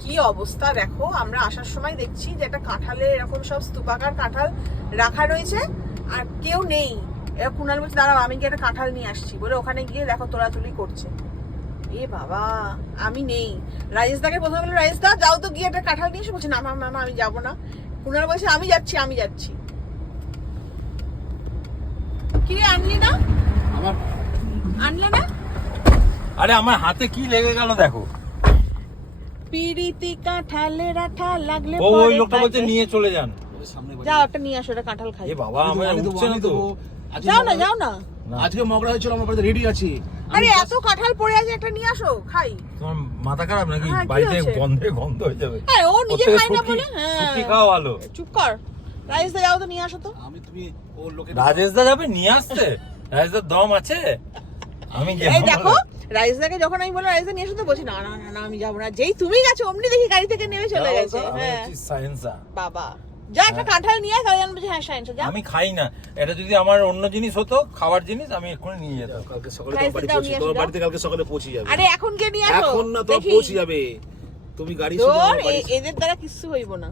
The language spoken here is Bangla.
কি অবস্থা দেখো, আমরা আসার সময় দেখছি যে একটা কাঁঠালে এরকম সব স্তূপাকার কাঁঠাল রাখা রয়েছে আর কেউ নেই। এবার কুনাল বলছে দাঁড়াও আমি গিয়ে একটা কাঁঠাল নিয়ে আসছি বলে ওখানে গিয়ে দেখো তোলাতুলি করছে। এ বাবা আমি নেই। রাজেশ দাকে প্রথমে বললো রাজেশ দা যাও তো গিয়ে একটা কাঁঠাল নিয়ে এসে, বলছে না মামা আমি যাবো না। কুনাল বলছে আমি যাচ্ছি। কি রে আনলি না? আনলে না? আরে আমার হাতে কি লেগে গেল দেখো। পিরিতি কাঁঠালের আঠা লাগলে ওই লোকটা বলছে নিয়ে চলে যান। যাও একটা নিয়ে আসো, একটা কাঁঠাল খাই। এ বাবা আমার উঠছে না তো। যাও না আজকে মগরা হয়েছিল, আমার বাড়িতে রেডি আছে। আরে এত কাঁঠাল পড়ে আছে, একটা নিয়ে আসো খাই। তোমার মাথা খারাপ নাকি? হ্যাঁ, কি বাড়িতে হয়েছে? গন্ধ হয়ে যাবে। হ্যাঁ ও নিজে ওর থেকে খায় না শুটকি- বলে। হ্যাঁ শুটকি খাওয়া ভালো। চুপ কর। রাজেশ দা যাও তো নিয়ে আসো তো। তুমি ওর লোকে রাজেশ দা যাবে নিয়ে আসতে? রাজেশ দার দম আছে? আমি এই দেখো রাজেশ দাকে যখন আমি বললাম রাজেশ দা নিয়ে আসো তো বলছি না আমি যাবো না। যেই তুমি গেছো অমনি দেখি গাড়ি থেকে নেমে চলে গেছে। হ্যাঁ সায়েন্সা বাবা যা একটা কাঁঠাল নিয়ে আয়, তাহলে আমি বলছি হ্যাঁ সায়েন্স যা। আমি খাই না। এটা যদি আমার অন্য জিনিস হতো, খাবার জিনিস, আমি এক্ষুনি নিয়ে যেতাম। কালকে সকালে রাইস তোমার বাড়ি দাও, পৌঁছে, নিয়ে তোমার আসো, বাড়িতে কালকে সকালে পৌঁছে যাবে। আরে এখন কে নিয়ে আসো? এখন না, তো দেখি। পৌঁছে যাবে। তুমি গাড়ি শুনে তোর আমার বাড়ি- এদের দ্বারা কিচ্ছু হইব না।